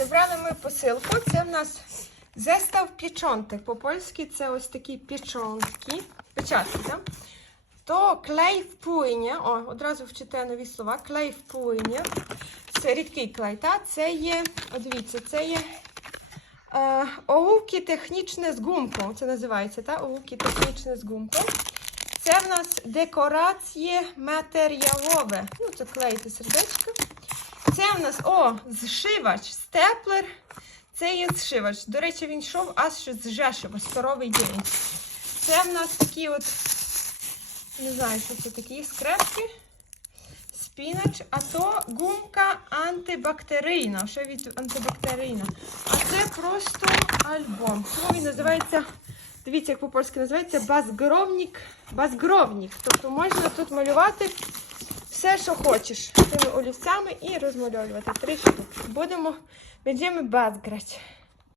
Забрали ми посилку. Це в нас зестав пічонтик. По-польськи це ось такі пічонтки. Печатки, так? То клей вплиня. О, одразу вчите нові слова. Клей вплиня. Це рідкий клей, та? Це є, дивіться, це є е, оливки технічне з гумкою. Це називається, та? Оливки технічне з гумкою. Це в нас декорації матеріалове. Ну, це клеїти сердечко. Це в нас, о, зшивач, степлер. Це є зшивач. До речі, він йшов аж з Жешева, старовий день. Це в нас такі от, не знаю, що це такі скрепки. Спінач, а то гумка антибактерійна. Що від антибактерійна? А це просто альбом. Чому він називається? Дивіться, як по-польськи називається базгровник. Базгровник. Тобто можна тут малювати все, що хочеш, тими олівцями і розмальовувати. Три штуки. Будемо, будемо базграти.